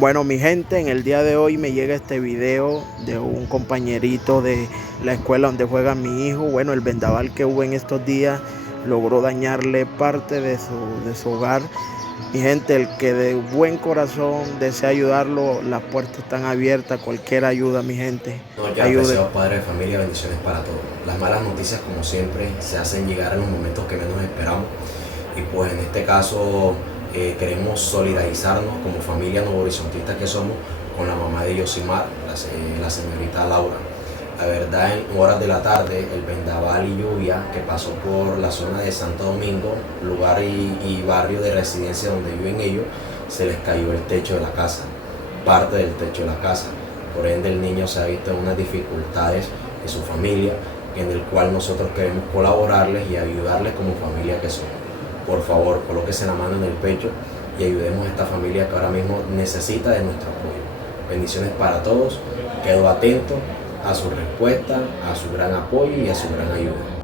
Bueno, mi gente, en el día de hoy me llega este video de un compañerito de la escuela donde juega mi hijo. Bueno, el vendaval que hubo en estos días logró dañarle parte de su hogar. Mi gente, el que de buen corazón desea ayudarlo, las puertas están abiertas, cualquier ayuda, mi gente. Noche, Ayude. apreciados padres de familia, bendiciones para todos. Las malas noticias, como siempre, se hacen llegar en los momentos que menos esperamos. Y pues en este caso queremos solidarizarnos como familia novohorizontistas que somos con la mamá de Yosimar, la señorita Laura. La verdad, en horas de la tarde, el vendaval y lluvia que pasó por la zona de Santo Domingo, lugar y barrio de residencia donde viven ellos, se les cayó el techo de la casa, parte del techo de la casa. Por ende, el niño se ha visto en unas dificultades de su familia, en el cual nosotros queremos colaborarles y ayudarles como familia que somos. Por favor, colóquese la mano en el pecho y ayudemos a esta familia que ahora mismo necesita de nuestro apoyo. Bendiciones para todos. Quedo atento a su respuesta, a su gran apoyo y a su gran ayuda.